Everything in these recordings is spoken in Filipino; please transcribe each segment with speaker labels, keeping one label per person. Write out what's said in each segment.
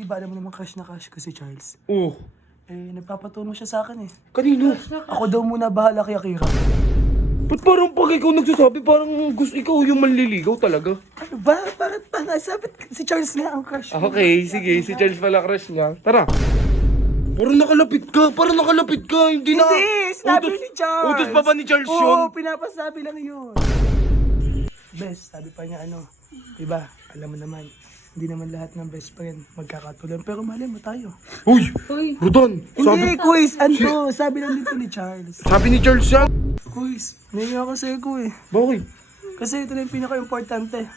Speaker 1: di ba alam mo naman crush na crush ko si Charles?
Speaker 2: Oh,
Speaker 1: Nagpapatuno siya sa akin eh.
Speaker 2: kanino?
Speaker 1: Ako daw muna bahala kay Akira.
Speaker 2: Ba't parang pag ikaw nagsasabi, parang gusto ikaw yung manliligaw talaga?
Speaker 1: Ano ba? Bakit pa nasabi? Si Charles nga ang crush ko.
Speaker 2: Okay, sige. Si Charles pala crush niya. Tara. Parang nakalapit ka. Hindi na.
Speaker 1: Hindi! Sinabi ni Charles!
Speaker 2: Utos pa ba ni Charles yun?
Speaker 1: Oo, pinapasabi lang yun. Bes, sabi pa niya diba, alam mo naman, hindi naman lahat ng best friend magkakatulad. Pero mali mo tayo.
Speaker 2: Uy! Rodan!
Speaker 1: Hindi, quiz! Ano? Sabi lang dito ni Charles.
Speaker 2: Sabi ni Charles yan.
Speaker 1: Quiz, nahiya ako sa'yo ko eh.
Speaker 2: Bakit?
Speaker 1: Kasi ito na yung pinaka-importante.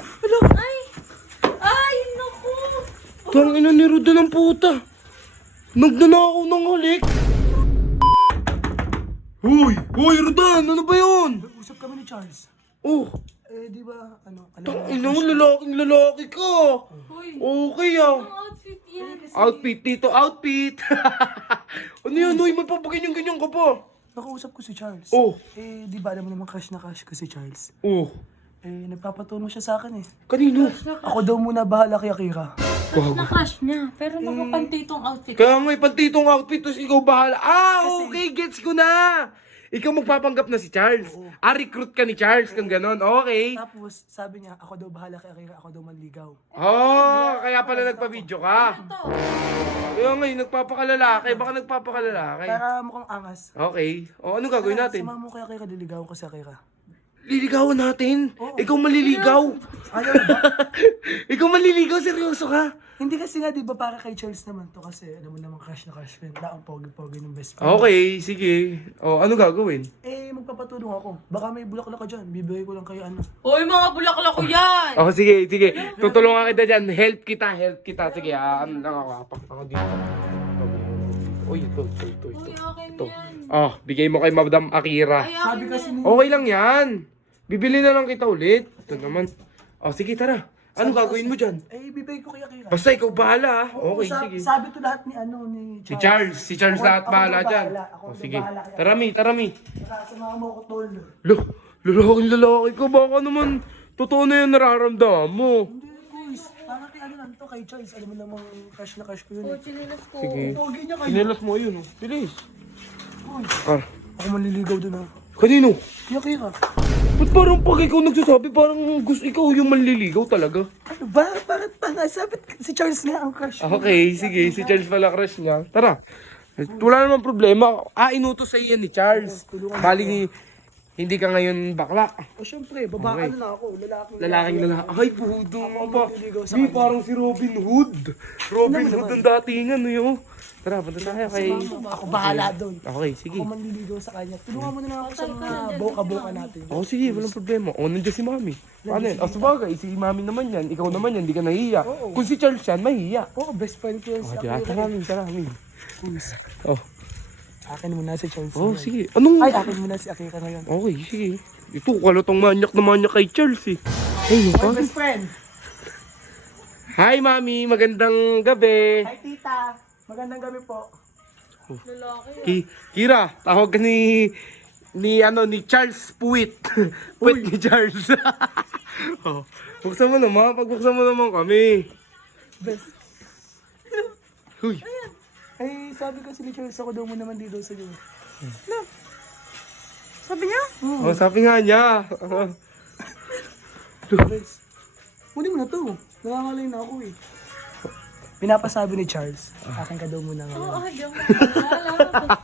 Speaker 3: Ay, naku!
Speaker 2: Tang ina ni Rodan ang puta. Nagnanakaw ng halik. Uy, Rodan! Ano ba yun?
Speaker 1: Usap kami ni Charles.
Speaker 2: Oh,
Speaker 1: Di ba, alam
Speaker 2: tang
Speaker 1: mo,
Speaker 2: ina, lalaking-lalaki ka.
Speaker 3: Uy,
Speaker 2: Okay ah.
Speaker 3: ang outfit yan.
Speaker 2: Outfit, tito, outfit. Ano yan, uy? May papaganyan-ganyan ka pa.
Speaker 1: nakausap ko si Charles.
Speaker 2: Oh.
Speaker 1: Di ba alam mo naman crush na crush ko si Charles?
Speaker 2: Oh,
Speaker 1: Nagpapatuno siya sa akin eh.
Speaker 2: kanino?
Speaker 1: Ako daw muna bahala kay Akira.
Speaker 3: Crush na crush niya. Pero nakapantitong outfit.
Speaker 2: Kaya may pantitong outfit, tapos ikaw bahala.
Speaker 1: Kasi-
Speaker 2: Okay, gets ko na. Ikaw magpapanggap na si Charles. Recruit ka ni Charles kung ganon. Okay.
Speaker 1: Tapos sabi niya, ako daw bahala kay Akira, ako daw manligaw.
Speaker 2: Kaya pala nagpa-video ka.
Speaker 3: Ito.
Speaker 2: Kaya ngayon, nagpapakalalaki. Baka nagpapakalalaki.
Speaker 1: Para mukhang angas.
Speaker 2: Okay. O, ano gagawin natin?
Speaker 1: Sama mo kay Akira, diligawan ko si Akira.
Speaker 2: Liligawan natin. Ikaw maliligaw.
Speaker 1: Ayaw ba?
Speaker 2: Ikaw maliligaw, seryoso ka.
Speaker 1: Hindi kasi nga, di ba para kay Charles naman to kasi alam mo naman crush na crush friend. Ang pogi-pogi ng best friend.
Speaker 2: Okay, sige. O, ano gagawin?
Speaker 1: Magpapatulong ako. Baka may bulaklak ka dyan. Bibigay ko lang kayo ano.
Speaker 3: Hoy, mga bulaklak ko yan!
Speaker 2: Oh, sige. Tutulungan kita dyan. Help kita. Sige, ano lang ako. Apak ako dito. Uy, ito.
Speaker 3: Uy, akin
Speaker 2: Ito.
Speaker 3: yan.
Speaker 2: Bigay mo kay Madam Akira.
Speaker 3: Ay,
Speaker 1: Sabi
Speaker 3: akin
Speaker 1: kasi
Speaker 3: yan.
Speaker 1: ni...
Speaker 2: Okay lang yan. Bibili na lang kita ulit. Ito naman. Sige, tara. Ano gagawin mo dyan?
Speaker 1: Bibigay ko kay Akira.
Speaker 2: Basta ikaw bahala. Okay, sige.
Speaker 1: Sabi to lahat ni
Speaker 2: Si Charles. Si Charles lahat
Speaker 1: Ako
Speaker 2: bahala
Speaker 1: na
Speaker 2: dyan.
Speaker 1: bahala. Ako na
Speaker 2: Sige.
Speaker 1: bahala kay
Speaker 2: Tara, mi.
Speaker 1: Nakasama mo ko tol.
Speaker 2: Lalaki ka. Baka naman totoo na yung nararamdaman mo.
Speaker 1: Hindi, guys. Parang kay ano lang to, kay Charles. Alam mo namang crush na crush ko yun.
Speaker 3: Oh, chinilas ko.
Speaker 2: Sige.
Speaker 1: Pogi niya kayo.
Speaker 2: Pinilas mo yun. Bilis.
Speaker 1: Ako manliligaw dun
Speaker 2: Kanino?
Speaker 1: Kaya Akira.
Speaker 2: Ba't parang pag ikaw nagsasabi, parang gusto ikaw yung manliligaw talaga?
Speaker 1: Ano ba? Bakit pa nasabi? Si Charles nga ang crush ko.
Speaker 2: Okay, sige. Si Charles pala crush niya. Tara. Wala namang problema. Inutos sa iyo ni Charles. Bali, hindi ka ngayon bakla.
Speaker 1: O syempre, babae na ako.
Speaker 2: Lalaking lalaki. Ay, pudo mo ba?
Speaker 1: manliligaw sa
Speaker 2: Di,
Speaker 1: kanya.
Speaker 2: parang si Robin Hood. Robin Hood ang datingan, yun. Tara, punta tayo kay...
Speaker 1: Ako bahala doon.
Speaker 2: Okay, sige.
Speaker 1: Ako manliligaw sa kanya. Tulungan mo na lang ako sa mga boka-boka natin.
Speaker 2: Sige, walang problema. Nandiyan si Mami. Paano yan? Sabagay, si Mami naman yan. Ikaw naman yan, di ka nahiya. Kung si Charles yan, mahiya.
Speaker 1: Best friend ko yan si
Speaker 2: Diba?
Speaker 1: Akira.
Speaker 2: Tara, Mami.
Speaker 1: Akin muna si Charles.
Speaker 2: Sige. Anong...
Speaker 1: Ay, akin muna si Akira ngayon.
Speaker 2: Okay, sige. Ito, kalatong manyak na manyak kay Charles eh. Ay,
Speaker 1: Oy, best friend!
Speaker 2: Hi, Mami. Magandang gabi.
Speaker 1: Hi, tita! Magandang gabi po.
Speaker 3: Lalaki.
Speaker 2: Kira, tawag ka ni Charles Puwit. Puwit ni Charles. Buksan mo naman. Pagbuksan mo naman kami.
Speaker 1: Best.
Speaker 2: Huy.
Speaker 1: Ay, sabi kasi ni Charles, ako daw mo naman dito sa iyo.
Speaker 3: Sabi niya?
Speaker 2: Sabi nga niya.
Speaker 1: Best. Muli mo na to. Nangangalay na ako eh. Pinapasabi ni Charles, akin ka daw muna ngayon.
Speaker 3: Di ako naalala.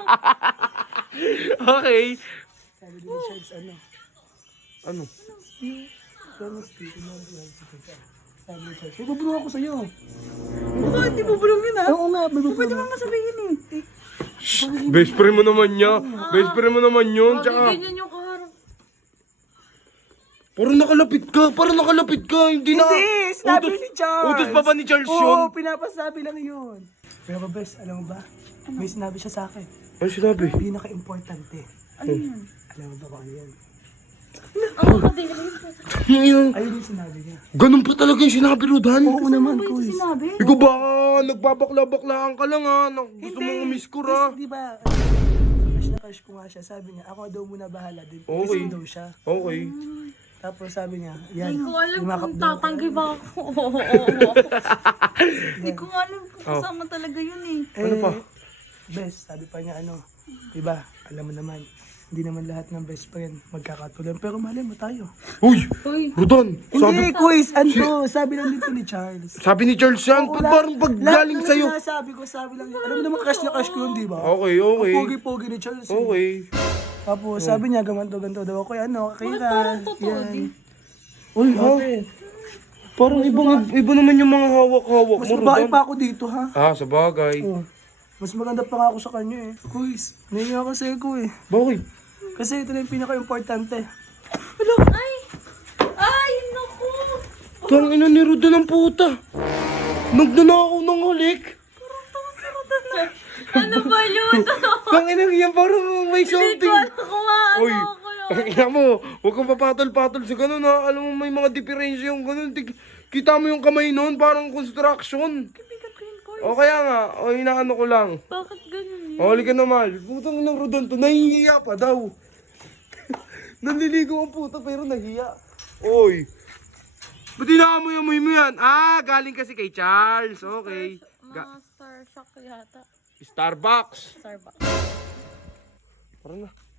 Speaker 2: Okay.
Speaker 1: Sabi din ni Charles,
Speaker 2: Ano?
Speaker 1: promise dito na si tita. Sabi ni Charles, may bubulong ako sa'yo.
Speaker 3: Baka hindi bubulong yun
Speaker 1: Oo nga, may bubulong.
Speaker 3: Pwede mo masabihin eh.
Speaker 2: Best friend mo naman niya. Best friend mo naman yun. Tsaka,
Speaker 3: Ganyan yung kaharap.
Speaker 2: parang nakalapit ka. Hindi na.
Speaker 1: Hindi! Sinabi ni Charles!
Speaker 2: Utos pa ba ni Charles yun?
Speaker 1: Oo, pinapasabi lang yun. Pero best, alam mo ba? May sinabi siya sa akin.
Speaker 2: Ano sinabi?
Speaker 1: Pinaka-importante.
Speaker 3: Ano yun?
Speaker 1: Alam mo ba kung ano yan?
Speaker 3: Ang makadiri.
Speaker 1: Ayun yung sinabi niya.
Speaker 2: Ganun pa talaga yung sinabi, Rodan?
Speaker 1: Oo naman,
Speaker 3: Ano
Speaker 1: Kuis.
Speaker 3: yung sinabi?
Speaker 2: Ikaw ba, nagbabakla-baklaan ka lang ha? Gusto mong umiskor ha?
Speaker 1: Di ba? Crush na crush ko nga siya. Sabi niya, ako daw muna bahala din.
Speaker 2: Okay.
Speaker 1: Kasi daw siya.
Speaker 2: Okay.
Speaker 1: Tapos sabi niya, yan.
Speaker 3: Hindi ko alam
Speaker 1: yumakap
Speaker 3: kung
Speaker 1: daw.
Speaker 3: tatanggi ba ako. Oo. Hindi ko alam kung kasama talaga yun eh.
Speaker 2: Ano pa?
Speaker 1: Best, sabi pa niya diba, alam mo naman, hindi naman lahat ng best friend magkakatulad. Pero malay mo tayo.
Speaker 2: Uy!
Speaker 3: Uy.
Speaker 2: Rodon!
Speaker 1: Hindi, quiz, sabi lang dito ni Charles.
Speaker 2: Sabi ni Charles yan, ba't parang paggaling
Speaker 1: Lahat ng
Speaker 2: sa'yo?
Speaker 1: sabi lang yun. Alam mo naman, crush na crush ko yun, di ba?
Speaker 2: Okay, okay.
Speaker 1: Ang pogi-pogi ni Charles. eh.
Speaker 2: Okay.
Speaker 1: Tapos sabi niya, ganto daw ako,
Speaker 3: Bakit parang totoo din?
Speaker 2: Uy, ate. Parang iba naman yung mga hawak-hawak
Speaker 1: Mas
Speaker 2: mo,
Speaker 1: babae
Speaker 2: Rodon.
Speaker 1: pa ako dito, ha?
Speaker 2: Ah, sa bagay.
Speaker 1: Oh. Mas maganda pa nga ako sa kanya eh. Quiz, nahinga ako sa'yo ko eh.
Speaker 2: Bakit?
Speaker 1: Kasi ito na yung pinaka-importante.
Speaker 3: Ay! Ay, naku!
Speaker 2: Tang ina ni Rodon ang puta. Nagnanakaw ng halik.
Speaker 3: Ano ba yun?
Speaker 2: Tang ina yan, parang may
Speaker 3: Hindi ko
Speaker 2: something.
Speaker 3: alam kung ano
Speaker 2: Uy,
Speaker 3: ako yun.
Speaker 2: ang ina mo, huwag kang papatol-patol sa ganun ha. Alam mo, may mga diferensya yung ganun. Kita mo yung kamay noon, parang construction.
Speaker 3: Bigat ko yun, Koy.
Speaker 2: O kaya nga, o inaano ko lang.
Speaker 3: Bakit ganun yun?
Speaker 2: O, hali ka na, Mal. Putang inang Rodon to, nahihiya pa daw. Nanliligo ang puta pero nahiya. Oy. Ba't inaamoy-amoy mo yan? Ah, galing kasi kay Charles. Okay.
Speaker 3: Mga Star Shock yata.
Speaker 2: Starbucks.
Speaker 3: Starbucks.
Speaker 2: Tara na.